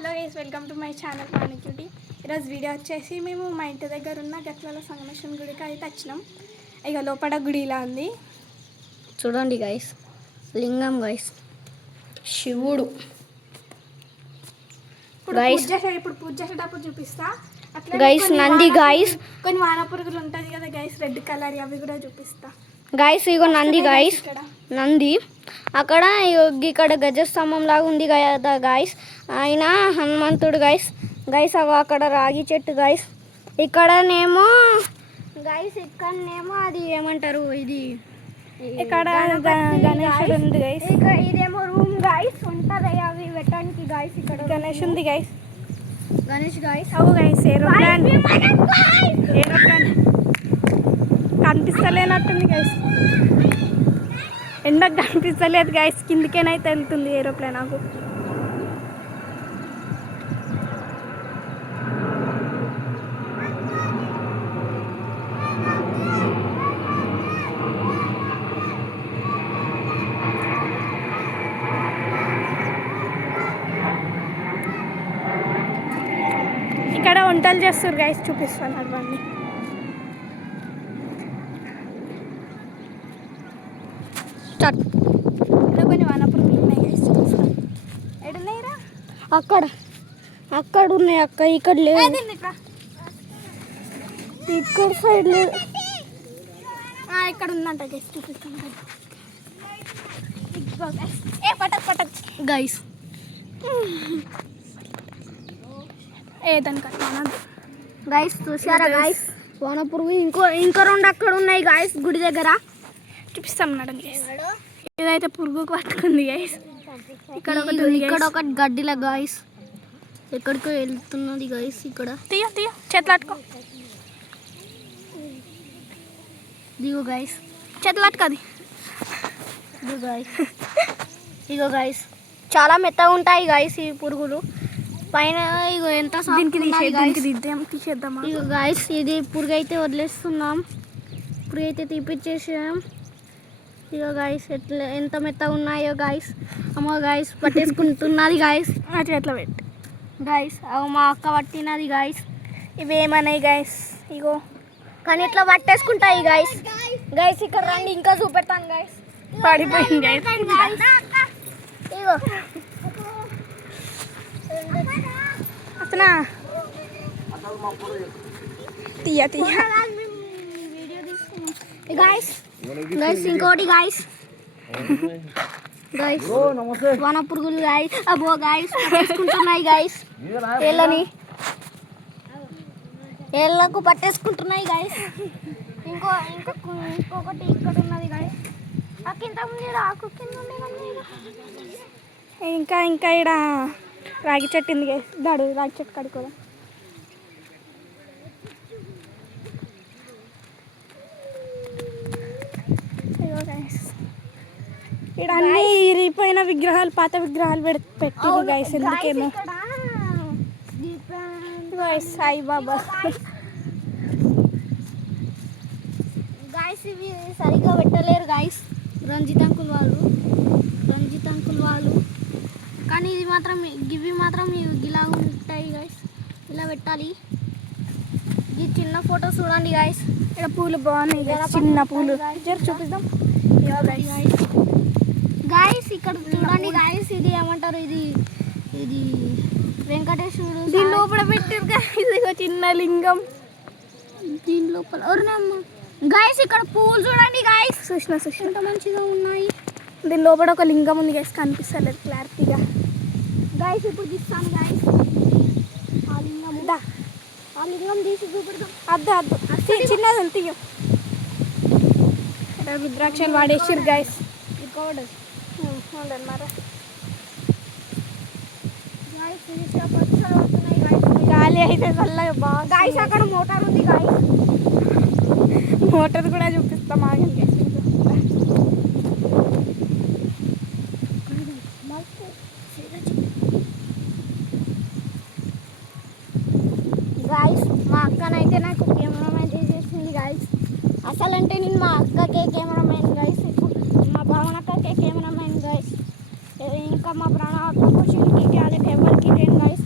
Hello guys, welcome to my channel Pani cutie. ఈరోజు video వచ్చేసి మేము మా ఇంటి దగ్గర ఉన్న గట్ల సంగమేశ్వరం గుడికి అయితే వచ్చినాం. ఇక లోపల గుడి ఇలా ఉంది చూడండి గైస్. లింగం గైస్, శివుడు. ఇప్పుడు పూజ చేసేటప్పుడు చూపిస్తా. అట్లా గైస్ నంది గైస్, కొన్ని వానపురుగులు ఉంటుంది కదా గైస్, రెడ్ కలర్, అవి కూడా చూపిస్తా గైస్. ఇగో నంది గైస్, నంది. అక్కడ ఇక్కడ గజస్తంభం లాగా ఉంది కదా గైస్, ఆయన హనుమంతుడు గైస్. గైస్ అక్కడ రాగి చెట్టు గైస్. ఇక్కడనేమో గైస్, ఇక్కడనేమో అది ఏమంటారు, ఇది ఇక్కడ గణేశుడు ఉంది గైస్. ఇదేమో రూమ్ గైస్, ఉంటుంది అవి పెట్టడానికి గైస్. ఇక్కడ గణేష్ ఉంది గైస్, గణేష్ గైస్. అవు గైస్, ఏరోప్లాన్ కనిపిస్తలేనట్టుంది గైస్, ఎండకు కనిపిస్తలేదు గైస్. కిందికేనైతే వెళ్తుంది ఏరోప్లేన్. నాకు ఇక్కడ వంటలు చేస్తారు గైస్, చూపిస్తాను అవన్నీ. కొన్ని వానపురుగులు ఉన్నాయి గైస్, చూపిస్తాను. ఎడున్నాయిరా? అక్కడ ఉన్నాయి అక్క, ఇక్కడ లేదు. ఇక్కడ సైడ్ లేదు, ఇక్కడ ఉందంట గైస్, చూపిస్తాను. పటక్ గైస్. ఏదని కట్టాను గైస్, చూసారా గైస్? వానపురుగు ఇంకో రెండు అక్కడ ఉన్నాయి గైస్, గుడి దగ్గర. చూపిస్తాం మేడం గైస్. ఇదైతే పురుగుకు పట్టుకుంది గైస్. ఇక్కడ ఒకటి గడ్డిలా గైస్, ఎక్కడికో వెళ్తున్నది గైస్. ఇక్కడ తీయ చేతులు అట్టుకో, దిగో గైస్, చేతులు అట్టుకోది. ఇగో గైస్, చాలా మెత్తగా ఉంటాయి గైస్ ఈ పురుగులు. పైన ఇగో ఎంత తీసేద్దామా? ఇగో గైస్, ఇది పురుగు అయితే వదిలేస్తున్నాం, పురుగు అయితే తీపిచ్చేసాం. ఇగో గైస్, ఎంత మెత్తగా ఉన్నాయో గైస్. అమ్మో గైస్, పట్టేసుకుంటున్నది గైస్. నా చేతిలో పెట్టి గైస్, మా అక్క పట్టినది గైస్. ఇవేమన్నాయి గైస్, ఇగో కానీ ఇట్లా పట్టేసుకుంటాయి గైస్. గైస్ ఇక్కడ రండి, ఇంకా చూపెడతాను గైస్. పడిపోయింది గైస్. ఇగో అసలు తీయ గైస్. గైస్ ఇంకోటి గైస్, గైస్ వన పురుగులు గైస్. అబ్బో గైస్, పట్టేసుకుంటున్నాయి గైస్. ఏళ్ళకు పట్టేసుకుంటున్నాయి గైస్. ఇంకొకటి ఇక్కడ ఉన్నది గైస్. ఇంకా ఇక్కడ రాగి చెట్టు ఉంది గైస్. దాడు రాగి చెట్టు కడుకోదా. ఇక్కడ అన్ని ఇరిగిపోయిన విగ్రహాలు, పాత విగ్రహాలు పెట్టిరు గైస్. ఎందుకేమో సాయిబాబా గైస్, ఇవి సరిగ్గా పెట్టలేరు గైస్, రంజిత్ అంకుల్ వాళ్ళు. కానీ ఇవి మాత్రం ఇలా ఉంటాయి గైస్, ఇలా పెట్టాలి. ఈ చిన్న ఫోటో చూడండి గైస్. ఇక్కడ పూలు బాగున్నాయి గైస్, చిన్న పూలు. చూపిద్దాం గైస్. ఇక్కడ చూడండి గైస్, ఇది ఏమంటారు, ఇది వెంకటేశ్వరుడు. దీని లోపల పెట్టారు గైస్, చిన్న లింగం. దీని లోపల గైస్, ఇక్కడ పూలు చూడండి గైస్. చూసిన ఎంత మంచిగా ఉన్నాయి. దీని లోపల ఒక లింగం ఉంది గైస్, కనిపిస్తలేదు క్లారిటీగా గైస్. ఇప్పుడు తీస్తాను గైస్, ఆ లింగం తీసి చూపెడతాం. అద్దు చిన్నది తీయ. రుద్రాక్షలు వాడేసారు గైస్. గాలి అయితే చల్లగా బాగా గైస్. అక్కడ మోటార్ ఉంది గైస్, మోటార్ కూడా చూపిస్తాం ఆగండి గైస్. గైస్ మా అక్కనైతే నాకు కెమెరామెన్ చేసేసింది గైస్. అసలంటే నేను మా అక్కకే కెమెరామెన్ గైస్, మా భావనక్కకే కెమెరామెన్ గైస్. ఇంకా మా ప్రాణ అక్కకు చిన్నకి వాళ్ళకి ఎవరికి లేను guys.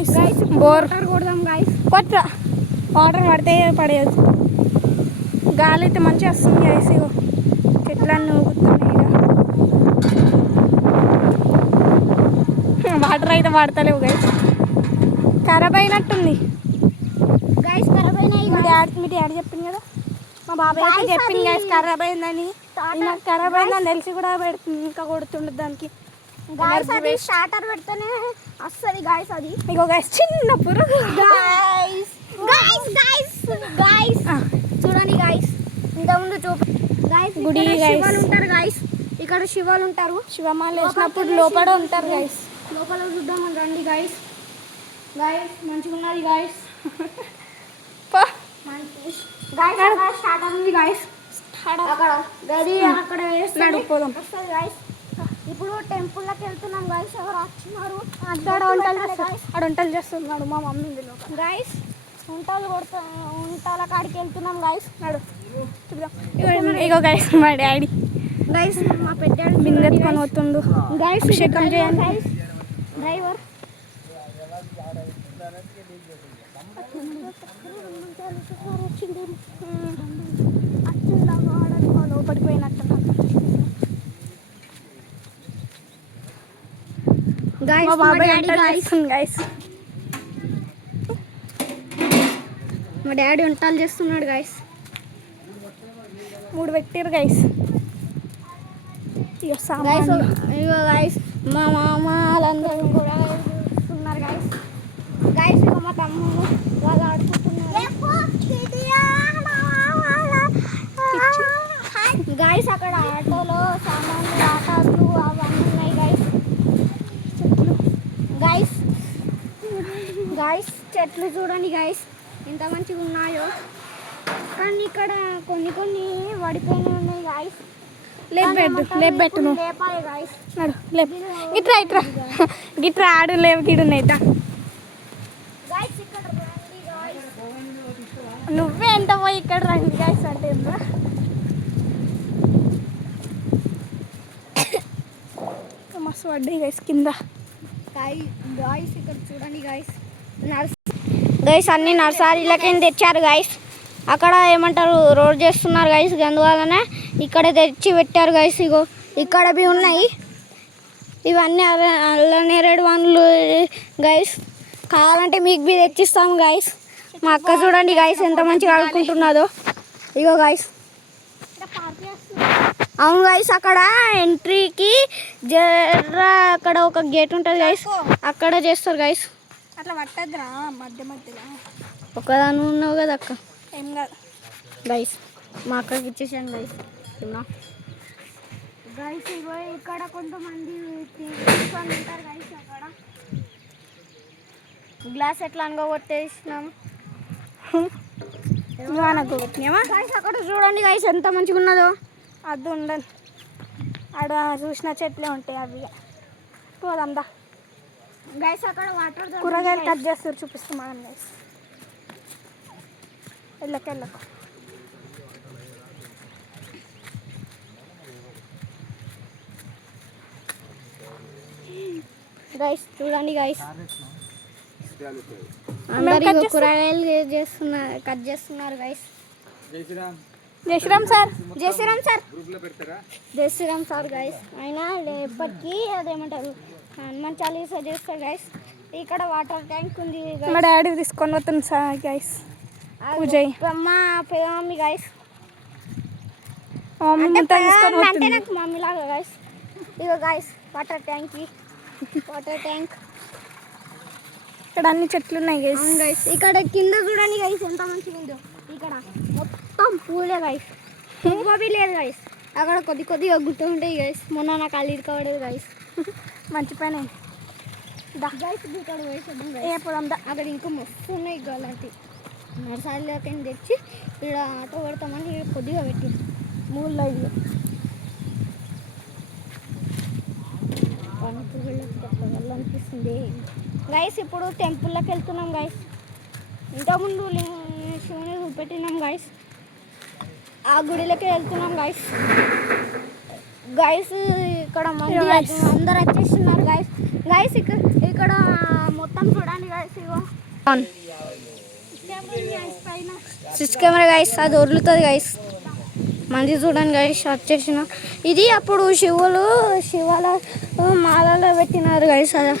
Guys guys bore water కొడదాం గైస్. కొట్ట వాటర్ పడితే పడేయచ్చు. గాలి అయితే మంచిగా వస్తుంది గైస్. ఇగో చెట్లన్నీ ఊగుతున్నాయి. వాటర్ అయితే పడతలేవు గైస్. ఖరాబ్ అయినట్టుంది గైస్ ఖరాబ్ అయినాయి. మీ డాడీ చెప్పింది కదా, మా బాబాయ్ అయితే చెప్పింది గైస్ ఖరాబ్ అయిందని. నాకు ఖరాబ్ అయిందని తెలిసి కూడా పెడుతుంది, ఇంకా కొడుతుండదు దానికి. గైస్ అది స్టార్టర్ పెడితేనే వస్తుంది గైస్ అది. ఇగో గైస్ చిన్న పురుగు. గైస్ గైస్ గైస్ గైస్ చూడండి గైస్, ఇంతకుముందు గైస్ గుడి శివాలు ఉంటారు గైస్. ఇక్కడ శివాలు ఉంటారు. శివమాల వేసినప్పుడు లోపల ఉంటారు గైస్. లోపల చూద్దామని రండి గైస్. గైస్ మంచిగా ఉన్నది గైస్. గైస్ అక్కడ స్టార్టర్ ఉంది గైస్. అక్కడ గది అక్కడ వేస్తాడు పోదాం. వస్తుంది గైస్. ఇప్పుడు టెంపుల్లోకి వెళ్తున్నాం గైస్. ఎవరు వచ్చినారు అక్కడ వంటలు చేస్తున్నాడు మా మమ్మీ ఇందులో గైస్. ఉంటల కాడికి వెళ్తున్నాం గైస్. నాడు ఇగో గైస్ మా డాడీ గైస్ మా పెద్ద బిందెత్తుకొని పోతుండు. గైస్ అభిషేకం చేయండి గైస్. డ్రైవర్ లోపలికి పోయినట్టు గైస్ మా మా బాబాయ్ డాడీ గైస్. గైస్ మా డాడీ వంటలు చేస్తున్నాడు గైస్. 3 పెట్టారు గైస్. ఇక గైస్ సామాన్లు ఇగో గైస్ మా మామ వాళ్ళందరూ కూడా చూస్తున్నారు గైస్. గైస్ ఇక మా తమ్ముడు వాళ్ళు ఆడుకుంటున్నారు గైస్. అక్కడ ఆటోలో సామాన్లు ఆటోలు అవన్నీ ఉన్నాయి గైస్. గైస్ గైస్ చెట్లు చూడండి గైస్ ఎంత మంచిగా ఉన్నాయో. కానీ ఇక్కడ కొన్ని కొన్ని పడిపోయినవి ఉన్నాయి గైస్. లేపెట్టు నువ్వు లేపాలి గైస్. నడు లేపు. ఇట్రా గిట్రా ఆడు లేవు గిడున్నాయితా. గైస్ ఇక్కడ రండి గైస్. నువ్వే ఎంత పోయి ఇక్కడ రండి గైస్ అంటే ఏంట్రా? మస్తు పడ్డాయి గైస్ కింద. గైస్ ఇక్కడ చూడండి గైస్. గైస్ అన్ని నర్సరీలకి తెచ్చారు గైస్. అక్కడ ఏమంటారు రోడ్ చేస్తున్నారు గైస్. అందువల్లనే ఇక్కడ తెచ్చి పెట్టారు గైస్. ఇగో ఇక్కడ బి ఉన్నాయి. ఇవన్నీ అల్లనేరేడు వన్లు గైస్. కావాలంటే మీకు బి తెచ్చిస్తాము గైస్. మా అక్క చూడండి గైస్ ఎంత మంచిగా ఆడుకుంటున్నదో. ఇగో గైస్ అవును గైస్. అక్కడ ఎంట్రీకి అక్కడ ఒక గేట్ ఉంటుంది గైస్. అక్కడ చేస్తారు గైస్. అట్లా పట్టద్దురా మధ్యలో. ఒకదాని ఉన్నావు కదా అక్క. ఏం కాదు గైస్ మా అక్కకి ఇచ్చేసాను గైస్. గైస్ ఇగో ఇక్కడ కొంతమంది తీసుకొని ఉంటారు గైస్. అక్కడ గ్లాస్ ఎట్లా అనుకోగొట్టేసినాం గైస్. అక్కడ చూడండి గైస్ ఎంత మంచిగా ఉన్నదో. అది ఉండదు ఆడ చూసిన చెట్లే ఉంటాయి అవి. పోదాందా గైస్. అక్కడ వాటర్ కూరగాయలు కట్ చేస్తారు చూపిస్తున్నాం గైస్. వెళ్ళకు గైస్ చూడండి గైస్. అందరూ కూరగాయలు కట్ చేస్తున్నారు గైస్. జై శ్రీరామ్ సార్. జై శ్రీరామ్ సార్. జై శ్రీరామ్ సార్ గైస్. అయినా ఎప్పటికీ అదేమంటారు హనుమాన్ చాలీసా చేస్తారు గైస్. ఇక్కడ వాటర్ ట్యాంక్ ఉంది guys. మా డాడీ తీసుకొని పోతుంది సార్ గైస్. పూజయ్ మా మమ్మీ గైస్. తీసుకొని అంటే పోతుంది. నాకు మమ్మీ లాగా గైస్. ఇగో గైస్ వాటర్ ట్యాంక్. ఇక్కడ అన్ని చెట్లు ఉన్నాయి గైస్. గైస్ ఇక్కడ కింద చూడండి గైస్ ఎంత మంచిగా ఉందో. ఇక్కడ మొత్తం పూలే గైస్. పువ్వు లేదు గైస్. అక్కడ కొద్దిగా గుర్తు ఉంటాయి గైస్. మొన్న నాకు అల్లి ఇరుకోవడదు గైస్. మంచి పని గైస్ ఇక్కడ వేసేద్దాం ఏ గైస్. పోదాం దా. అక్కడ ఇంకా మస్తు ఉన్నాయి అలాంటి నర్సరీలోకి తెచ్చి ఇక్కడ ఆటో పెడతామని ఇక్కడ కొద్దిగా పెట్టి 3 లైన్లు. అనిపిస్తుంది గైస్. ఇప్పుడు టెంపుల్లోకి వెళ్తున్నాం గైస్. ఇంతకుముందు శివుని చూపెట్టినాం గైస్. ఆ గుడిలోకి వెళ్తున్నాం గైస్. గైస్ ఇక్కడ మంది అందరు వచ్చేస్తున్నారు గైస్. గైస్ ఇక్కడ మొత్తం చూడండి guys ego on switch camera guys అది వదులుతుంది గైస్ మంది చూడండి గైస్ వచ్చేసిన ఇది అప్పుడు శివాల మాలలో పెట్టినారు గైస్ అదా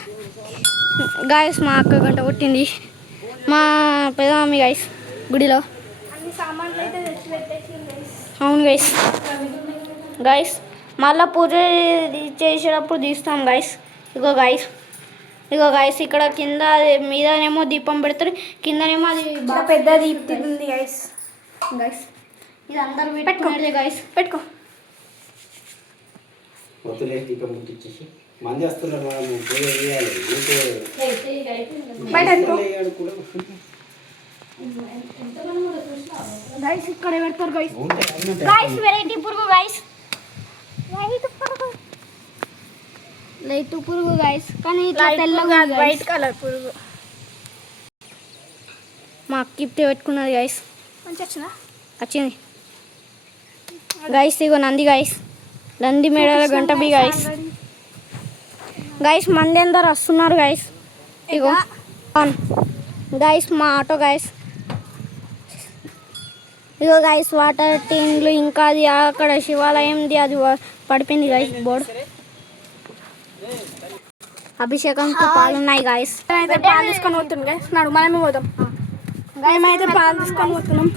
గైస్ మా అక్క గంట కొట్టింది మా పెదమమ్మి గైస్ గుడిలో అన్ని సామాన్లు అయితే తెచ్చి పెట్టేసింది అవును గైస్ గైస్ మళ్ళీ పూజ చేసేటప్పుడు తీస్తాం గైస్ ఇగో గైస్ ఇక్కడ కింద మీదనేమో దీపం పెడతారు కిందనేమో అది బాగా పెద్ద దీప్తి ఉంది గైస్ ఇది అందరు పెట్టుకునేది గైస్ పెట్టుకో మొత్తం దీపం ముట్టించేసి మంది వస్తున్నారు మనం పూజ చేయాలి బయట అనుకో గైస్ ఇక్కడ పెడతారు గైస్ వెరైటీ పురుగు గైస్ లైట్ పురుగు గైస్ కానీ ఇట్లా తెల్లగా వైట్ కలర్ పురుగు మా అక్కిప్తే పెట్టుకున్నది గైస్ మంచి వచ్చింది గైస్ ఇగో నంది గైస్ నంది మేడల గంట బి గైస్ మంది అందరు వస్తున్నారు గైస్ ఇగో ఆన్ గైస్ మా ఆటో గైస్ ఇగో గైస్ వాటర్ టీన్లు ఇంకా అది అక్కడ శివాలయంది అది పడిపోయింది గైస్ బోర్డు అభిషేకంతో పాలు ఉన్నాయి గైస్ అయితే పాలు తీసుకొని పోతున్నాం గైస్ నడు మనమే పోదాం మేమైతే పాలు తీసుకొని పోతున్నాం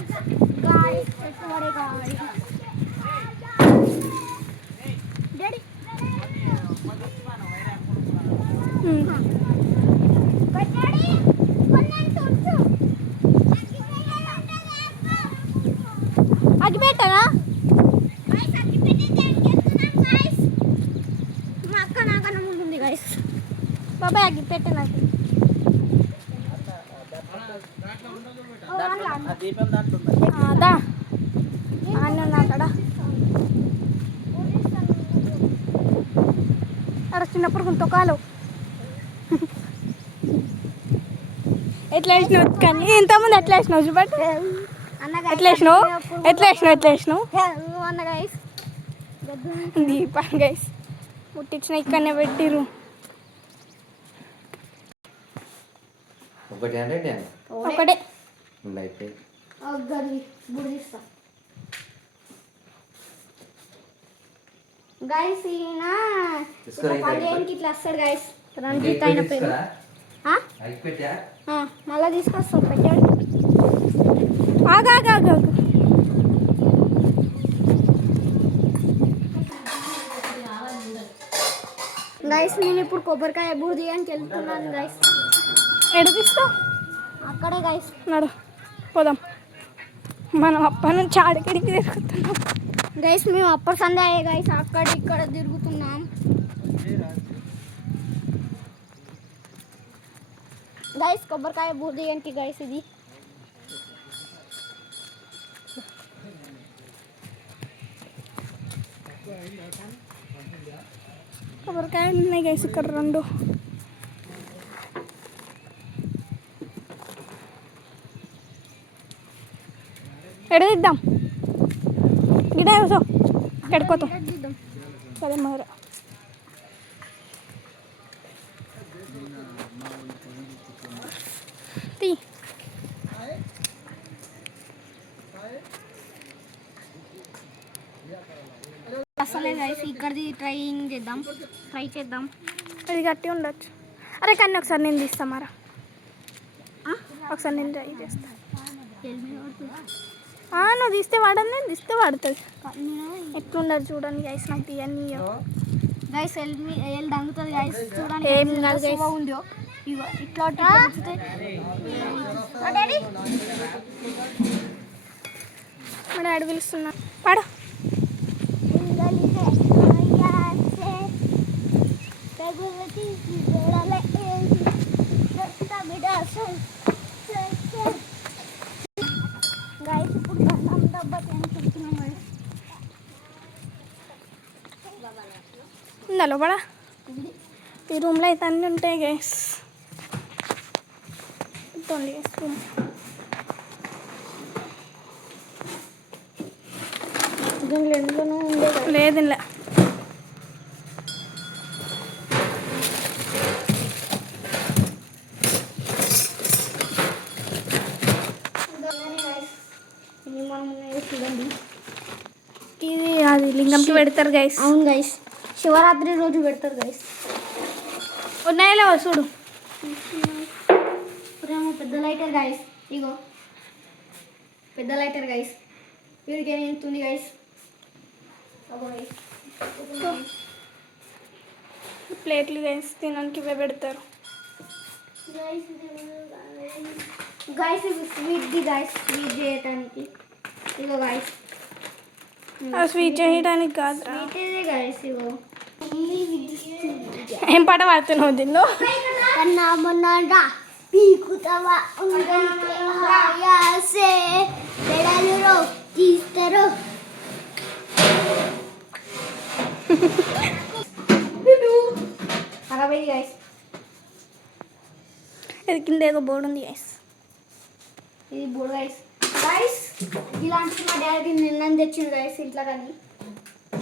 అగ్గి పెట్టరా మా అక్క నాకన్నా ముందుంది గైస్ బాబాయ్ అగ్గి పెట్టే నాకు అదా అన్న అక్కడ అక్కడ చిన్నప్పుడు తొక్కాలు ఎట్లా వేసినావు కానీ ఇంతకుముందు ఎట్లా వేసినావు చూపట్ ఎట్లా వేసినావు అన్న గైస్ దీపం గైస్ ముట్టించిన ఇక్కడనే పెట్టిరు ఒకటి అంటే ఒకటే అయితే బుడిస్తా గైస్ ఈయన పదిహేనుకి ఇట్లా వస్తాడు గైస్ రంజిత్ అయిన పేరు మళ్ళీ తీసుకొస్తాం పెట్టాడు ఆగా గైస్ నేను ఇప్పుడు కొబ్బరికాయ బూర్ది అని వెళ్తున్నాను గైస్ ఎడు తీస్తావు అక్కడే గైస్ నడు పోదాం మనం అప్పటి నుంచి ఆడికిడికి తిరుగుతున్నాం గైస్ మేము అప్పటి సందే అయ్యే గైస్ అక్కడ ఇక్కడ తిరుగుతున్నాం గైస్ కొబ్బరికాయ బూర్ది ఏంటి గైస్ ఇది కొబ్బరికాయలు ఉన్నాయి గైస్ ఇక్కడ రెండు ఎడదిద్దాం గిడ కూసో ఎడుకోతాం సరే మరి తీ అసలే గైస్ ఇక్కడిది ట్రై చేద్దాం అది గట్టి ఉండొచ్చు అరే కానీ ఒకసారి నేను తీస్తా మరా ఒకసారి నేను ట్రై చేస్తాను నువ్వు తీస్తే వాడని నేను తీస్తే వాడుతుంది ఎట్లుండదు చూడండి గైస్ నాకు తీయని గైస్ ఎల్ దంగుతుంది గైస్ చూడండి ఏం కాదు గైస్ ఉందో ఇగో ఇట్లా మా డాడీ పిలుస్తున్నా పాడు గైస్ ఇప్పుడు గంధం డబ్బా తింటున్నాం గైస్ ఉందా లోపల ఈ రూమ్లో అయితే అన్నీ ఉంటాయి గైస్ రూమ్ దీంట్లో ఎందులోనూ ఉండే లేదు ఇలా లింగంకి పెడతారు గైస్. అవును గైస్, శివరాత్రి రోజు పెడతారు గైస్. ఉన్నాయో చూడు. ఇప్పుడేమో పెద్ద లైటర్ గైస్, ఇగో పెద్ద లైటర్ గైస్. వీడికి ఏమి ఉంటుంది గైస్? ప్లేట్లు గైస్ తినడానికి ఇవే పెడతారు. గైస్ ఇది స్వీట్ది గైస్, స్వీట్ చేయటానికి. ఇగో గైస్, స్వీట్ చేయడానికి కాదు. స్వీట్ ఇదే గైస్. ఇగో ఏం పాట పాడుతున్నావు దీనిలో? కన్నా మొన్న పీకుతావా ఉంటే పెడలు తీస్తారు. అరవై గైస్. ఇది కింద ఏదో బోర్డు ఉంది గైస్. ఇది బోర్డు గైస్. గైస్ ఇలాంటి మా డాడీ నిన్న తెచ్చింది గైస్ ఇంట్లో,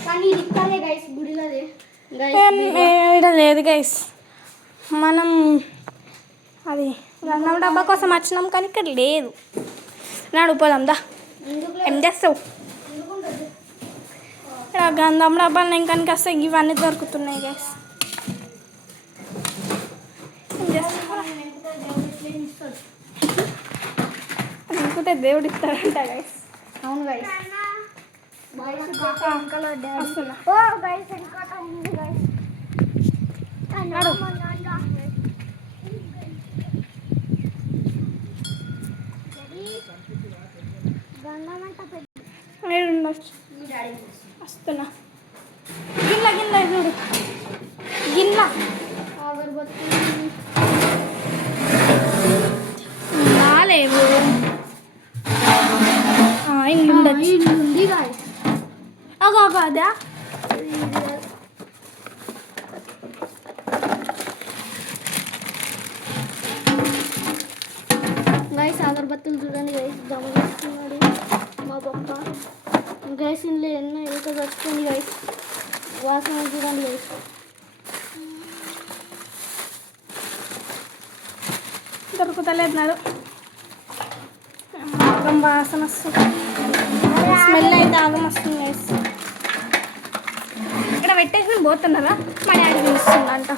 కానీ ఇది ఇక్కడే గైస్, గుడిలోదే గైస్. ఇక్కడ లేదు గైస్. మనం అది గంధం డబ్బా కోసం వచ్చినాం కానీ ఇక్కడ లేదు. నాడు పోదాం దా. ఏం చేస్తావు? ఇక్కడ గంధం డబ్బాలు ఇంకా వస్తే ఇవన్నీ దొరుకుతున్నాయి గైస్. ఏం చేస్తావు? అనుకుంటే దేవుడు ఇస్తాడంట గైస్. అవును గైస్. వస్తున్నా. ఓ గైస్ ఇంకా ఉంది గైస్. నాడు వస్తున్నా. గిన్నె గిన్నె చూడు, గిన్నె అగరబత్తి రాలేవు. ఇల్లు ఉండొచ్చు. ఉంది గైస్. అగో అదా గైస్ అగరబత్తులు చూడండి గైస్, గమనిస్తున్నాడు మా పప్ప. గైస్ ఇంట్లో ఎన్నో ఎంత వస్తుంది గైస్, వాసన చూడండి గైస్. దొరుకుతలేదు నాడు. ఆగం వాసన వస్తుంది. స్మెల్ అయితే ఆగం వస్తుంది గైస్. ఇక్కడ పెట్టేసి పోతున్నారా? మా డాడీ పిలుస్తుందంట.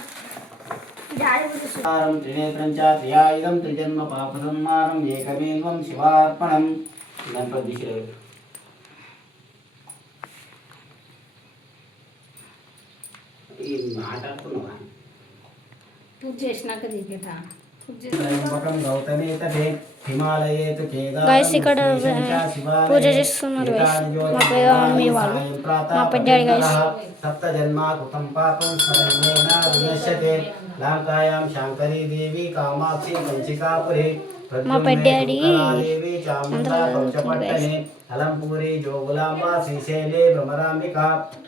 త్రినేత్రం చ త్రియాయుధం త్రిజన్మ పాప సంహారం ఏకమేవం శివార్పణం. మాట్లాడుతున్నావా? పూజ చేసినాక దిగేట. గైస్ ఇక్కడ పూజ చేస్తున్నారు గైస్, మా పెద్ద మమ్మీ వాళ్ళు, మా పెద్ద డాడీ గైస్. సప్త జన్మా కృతం పాపం స్మరణేన వినశ్యతే. లాంకాయాం శాంకరీ దేవి కామాక్షి పంచికాపురి. మా పెద్ద డాడీ దేవి చాముండా పంచపట్టణే. అలంపూరి జోగులాంబ శ్రీశైలే భ్రమరాంబిక.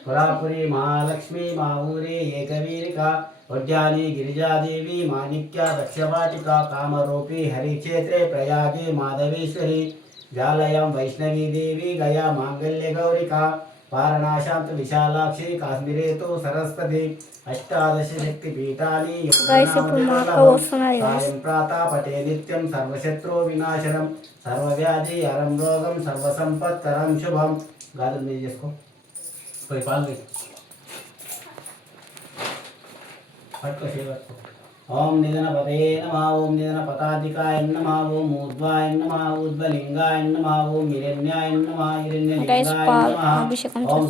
కొల్హాపురి మహాలక్ష్మి మా ఊరి ఏకవీరిక. ఉద్యాని గిరిజాదేవి మాణిక్య దక్షవాటిక. కామరూపి హరిక్షేత్రే ప్రయాగే మాధవేశ్వరి. జాలయం వైష్ణవీ దేవి గయా మాంగళ్య గౌరిక. వారణాశాంతు విశాలాక్షి కాశ్మీరే తు సరస్వతి. అష్టాదశ శక్తి పీఠాని సాయం ప్రాతః పటే నిత్యం సర్వశత్రు వినాశనం. సర్వవ్యాధి హరం రోగం సర్వసంపత్కరం శుభం. గాజులు మీరు చేసుకో, పోయి పాలు పట్టుకో, పట్టుకో. ఓం నిధనపతే నమః. ఓం నిధనపతాధికాయ నమః. ఓం ఊర్ధ్వాయ నమః. ఊర్ధ్వలింగాయ నమః. ఓం హిరణ్యాయ నమః. హిరణ్యలింగాయ నమః. ఓం